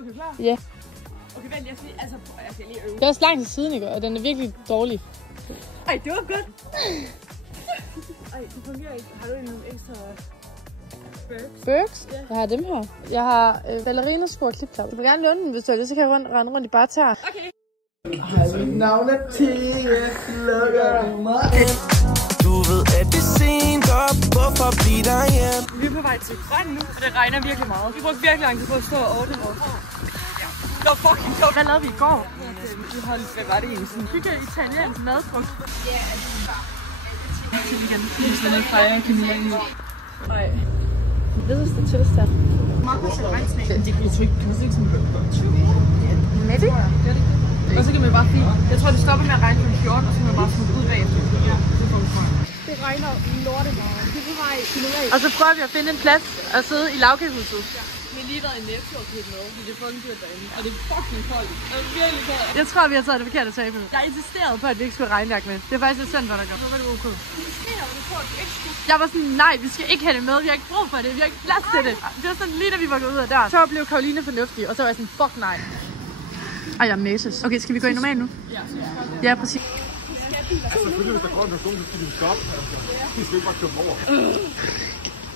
Okay, klar? Ja. Okay, vent, jeg skal lige øve. Det er også lang tid siden, ikke? Og den er virkelig dårlig. Ej, det var godt. Ej, det fungerer ikke. Har du nogle ekstra Berks? Berks? Ja. Jeg har dem her. Jeg har ballerinasko og klipklap. Du må gerne låne den, hvis du vil, så kan jeg rende rundt i bare tær. Okay. Du ved, at det er sent op, hvorfor blive der hjem? Vi er på vej til Grøn nu, og det regner virkelig meget. Vi brugte virkelig lang tid på at stå og ordne vores hår. Det var fucking godt. Hvad lavede vi i går? Vi holdt ret i en sådan hygge italiensk madfrugt. Ja, igen. Vi er slet ikke fejre Camilla i. Nej. Det vedeste tilstand. Meget godt til regnsnæg. Det kan jeg trykke. Kan man se sådan en Med det? Og så kan man bare fint. Jeg tror, det stopper med at regne kl. 14, og så kan man bare smutte ud bagefter. Ja, det får vi fra. Det regner lortemål. Det er på vej til Norge. Og så prøver vi at finde en plads og sidde i lavkagehuset. Vi har lige været i Netto og købt noget, fordi det er fucking dyrt derinde. Og det er fucking koldt. Det er virkelig koldt. Jeg tror, vi har taget det forkerte tag med. Jeg insisterede på, at vi ikke skulle regnjakke med. Det er faktisk lidt synd, hvad der gør. Så var det ok. Insisterede du på, at du ikke skulle? Jeg var sådan, nej, vi skal ikke have det med. Vi har ikke brug for det. Vi har ikke plads til det. Det var sådan lige da vi var gået ud af døren. Så blev Karoline fornuftig, og så var jeg sådan, fuck nej. Ej, jeg er messes. Okay, skal vi gå i normal nu? Ja. Ja, præcis. Selvfølgelig, hvis der går en person, så skal de stoppe. De skal ikke bare køre over.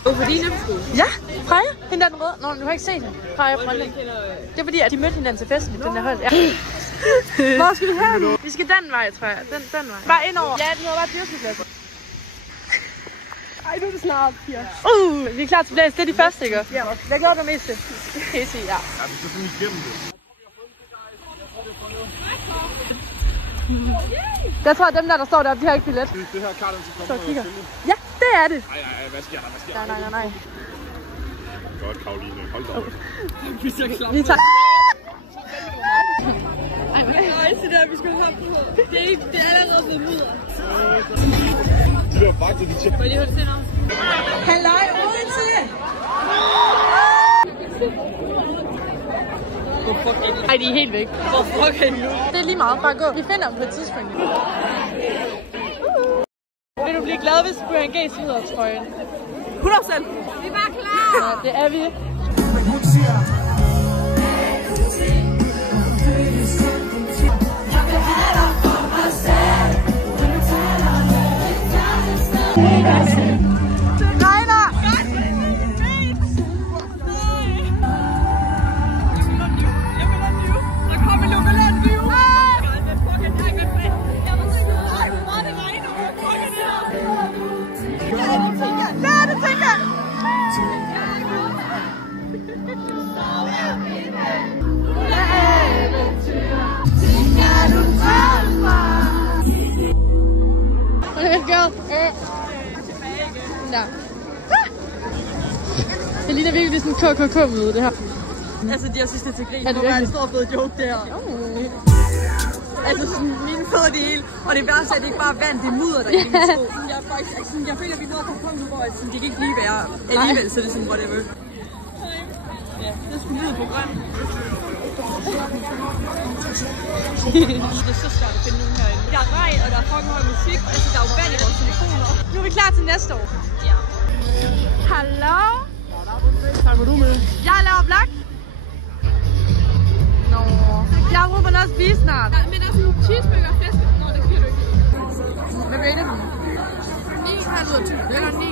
Hvorfor din efterskole? Ja, Freja. Hende der den røde. Nå, du har ikke set hende. Freja Brøndling. Det er fordi, at de mødte hinanden til festen. Den er holdt. Ja. Hvor skal vi hen? Vi skal den vej, tror jeg. Den vej. Bare indover. Ja, den hedder bare Dyrskepladsen. Ej, nu er det snart, Pia. Vi er klar til blæs. Det er de første, ikke? Ja. Hvad gjorde du mest til? Pisse, ja. Ja, vi skal sådan igennem det. Jeg tror, at dem der står deroppe, de har ikke billet. Det her klart, at de kommer og filme. Ja, det er det. Ej, hvad sker der? Nej. Godt, Karoline. Hold da op. Vi skal klappe. Vi tager... Ej, hvad er det der, vi skal hoppe på? Det er allerede blevet mudder. De der faktisk, de tjekker. Må jeg lige holde til noget? Halløj, Odense! Ej, de er helt væk. Hvor fuck er de nu? Det er lige meget. Bare gå. Vi finder dem på et tidspunkt. Vil du blive glad, hvis Brian Gates smider trøjen? 100%. Vi er bare klar. Ja, det er vi. Det ligner virkelig sådan en KKK-møde, det her. Altså, jeg synes, det er til grin. Er det Det var en virkelig? stor fed joke der. Altså, sådan, mine fødder det hele. Og det værste er, at det ikke bare er vand, det er mudder, der er i min sko. Jeg føler, at vi er nået på punkt nu, hvor det kan ikke lige være alligevel, så det er sådan, whatever. Ja, det skulle lyde på grøn. Det er så svært at finde nogen herinde. Der er regn, og der er fucking høj musik. Altså, der er jo vand i vores telefoner. Nu er vi klar til næste år. Ja. Hallo? Hvad var du med? Jeg laver vlog. Nå. Jeg har brug for noget at spise snart. Ja, men der er sådan nogle cheeseburger og flæsk. Nå, det kan du ikke. Hvad rater du? 9,5 ud af 10. Eller 9.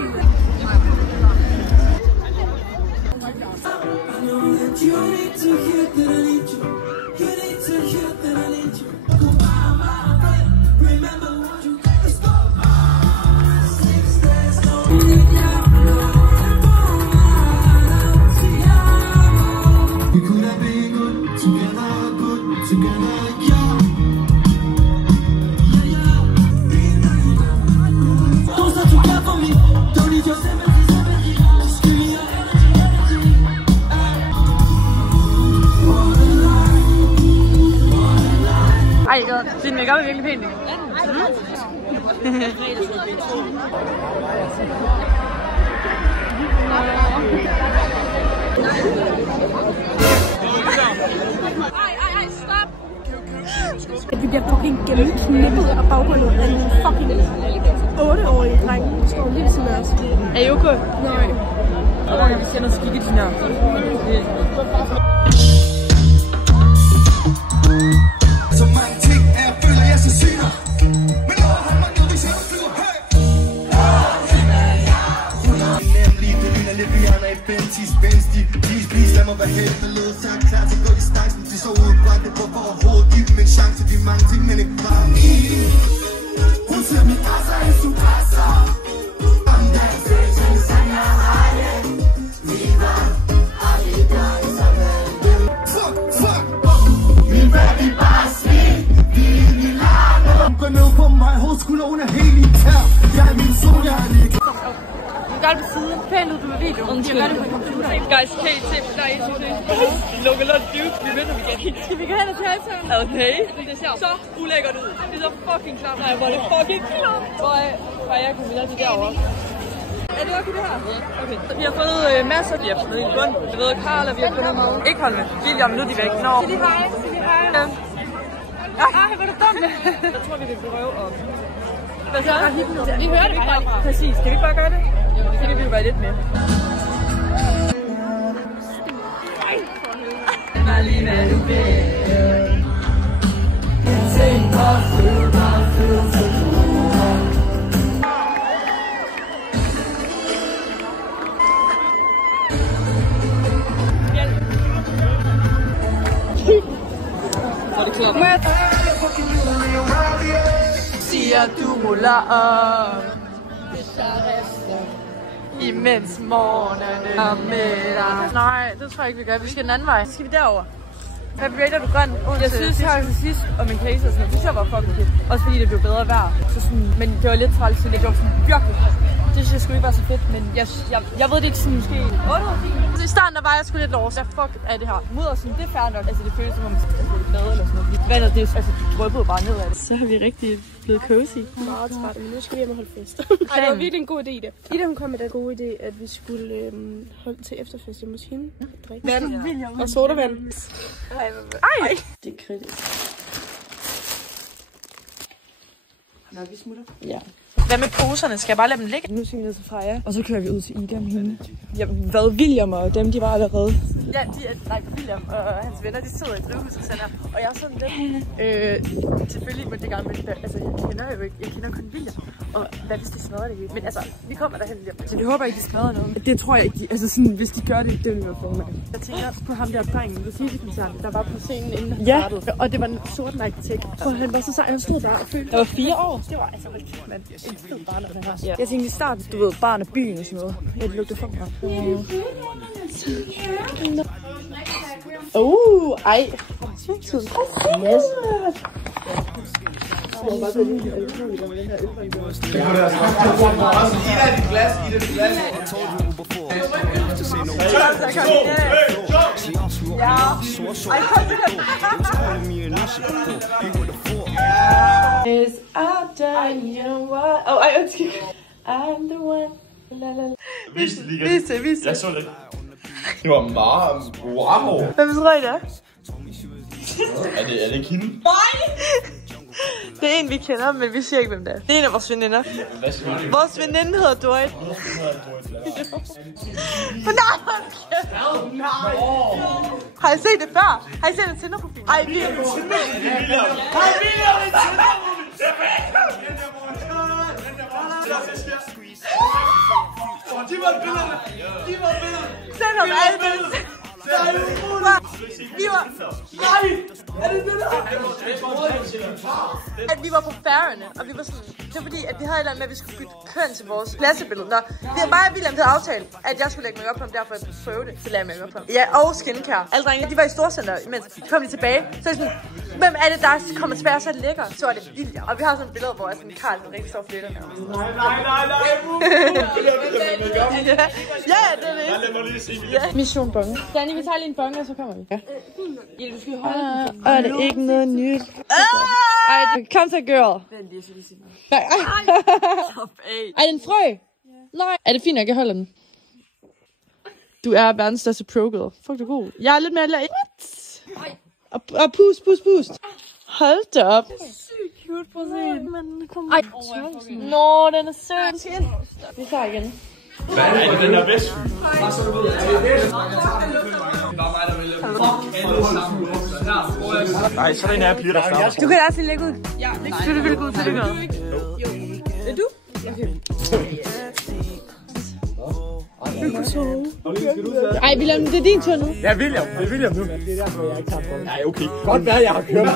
Ej, din make-up er virkelig pænt. Ej, stop! Vi bliver fucking gennemknippet af baghullet af en fucking 8-årige dreng, der står lige ved siden af os. Er I okay? Nej. Vi skal noget skik i dine her. sagt klar til at gå distancen. De så udbrændte på overhovedet. Giv dem en chance, de er mange ting, men ikke bare en. Hun siger, min kasser er su kasser. Om den sætning, sang jeg regne. Vi var aldrig der sammen. Fuck. Min baby bare svin. Vi er i Milano. Gå ned på mig, hovedskulder, hun er helt i tær. Jeg er min sol, jeg er lige. Du gør det ved siden. Pænt ud på video. Jeg gør det på computer. Guys, kan I tip? Der er en ting. Look a lot dude. Vi vinder igen. Skal vi gå hen og tage sammen? Okay. Det ser så ulækkert ud. Det er så fucking klart. Nej, hvor er det fucking klart. Hvor er jeg kommet til derovre? Er det okay det her? Ja. Okay. Vi har fundet masser. Vi har fundet en bund. Jeg ved, Karl, og vi har fundet meget. Ikke hold med. William, nu er de væk. Nå. Sig lige hej. Ja. Ej, hvor er du dum. Jeg tror, vi vil prøve om. Hvad så? Vi hører det bare. Præcis. Skal vi ikke bare gøre det? Jo, det kan vi jo være lidt med. Lige hvad du vil. Tænk på siger du ruller op, imens morgenerne er med dig. Nej, det tror jeg ikke, vi gør. Vi skal den anden vej. Så skal vi derover. Hvad rater du grøn? Jeg synes her til sidst om en case og sådan noget, det var fucking fedt. Også fordi det blev bedre vejr. Så sådan, men det var lidt træls, det var sådan virkelig. Det synes jeg skulle ikke være så fedt, men jeg ved det ikke sådan måske 8 år. I starten der var jeg sgu lidt låst. Hvad fuck er det her? Mudder sådan, det er fair nok. Altså det føles som om man skal bade eller sådan noget. Vandet, det dryppede bare ned af det. Så har vi rigtig blevet cozy. Meget træt, men nu skal vi hjem og holde fest. Ej, det var virkelig en god idé det. Ida hun kom med den gode idé, at vi skulle holde til efterfest hjemme hos hende. Drikke vand og sodavand. Ej! Det er kritisk. Når vi smutter. Ja. Hvad med poserne? Skal jeg bare lade dem ligge? Nu skal vi ned til Freja, og så kører vi ud til Ida med hende. Ja, hvad William og dem, de var allerede. Ja, William og hans venner, de sidder i drivhuset sådan her. Og jeg er sådan lidt... selvfølgelig må det gerne være... Altså, jeg kender jo ikke... Jeg kender kun William. Og hvad hvis de smadrer det hele? Men altså, vi kommer derhen lige. Så vi håber ikke, de smadrer noget. Det tror jeg ikke. Altså sådan, hvis de gør det, det vil være for mig. Jeg tænker på ham der drengen, der var på scenen inden han startede. Og det var en sort arkitekt. Og han var så sej, han stod der og følte... Der var 4 år. Det var altså rigtig, man. En fed barn, det her. Ja. Jeg tænkte i starten, du ved, barn af byen og sådan noget. Ja, det lugter for mig. Ej. Yes. Is I done you what? Oh, I I'm the one. Vis det lige igen. Vis det. Jeg så lidt. Det var meget... Wow. Hvem tror I det er? Er det ikke hende? Nej! Det er en, vi kender, men vi siger ikke, hvem det er. Det er en af vores veninder. Hvad siger du? Vores veninde hedder Dorit. Nej! Har I set det før? Har I set en Tinder-profil? Ej, det er en De var billederne! Send ham alle billeder! Nej! Er det det der? At vi var på Færøerne, og vi var sådan... Det var fordi, at vi havde et eller andet med, at vi skulle bytte køn til vores klassebillede. Nå, det er mig og William, der havde aftalt, at jeg skulle lægge mig op på ham, derfor jeg skulle prøve det. Så lagde jeg mig op på ham. Ja, og skincare. Alle drengene, de var i Storcenter, imens de kom lige tilbage. Så er sådan, hvem er det, der kommer tilbage, så er det lækker? Så er det William. Og vi har sådan et billede, hvor jeg sådan, Karl rigtig står og flytter. Nej. Ja, det er det. Lad mig lige se det. Mission bonge. Danny, vi tager lige en bonge, og så kommer vi. Ja. Du skal holde den. Og det er ikke noget nyt. Ej, kom så, girl. Vent lige, så lige sige noget. Nej, ej, den frø. Nej. Er det fint, jeg kan holde den? Du er verdens største pro-girl. Fuck, du er god. Jeg er lidt mere lad. What? Og pust. Hold da op. Sygt cute, prøv at se. Men kom. Ej. Nå, den er sød. Vi tager igen. Hvad er det, den der bedst? Nej, så er det en af piger, der starter. Du kan også lige lægge ud. Ja, du vil gå ud til det noget. Er du? Okay. Ej, William, det er din tur nu. Ja, William. Det er William nu. Det er derfor, jeg ikke tager på. Nej, okay. Godt være, jeg har kørt.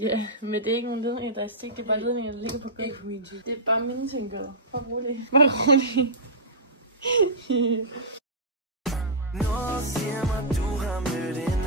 Ja, men det er ikke nogen ledninger, der er stik. Det er bare ledninger, der ligger på gulvet. Ikke på min tid. Det er bare mine ting, gør. Bare rolig. Bare rolig. Nå, siger mig, du har mødt en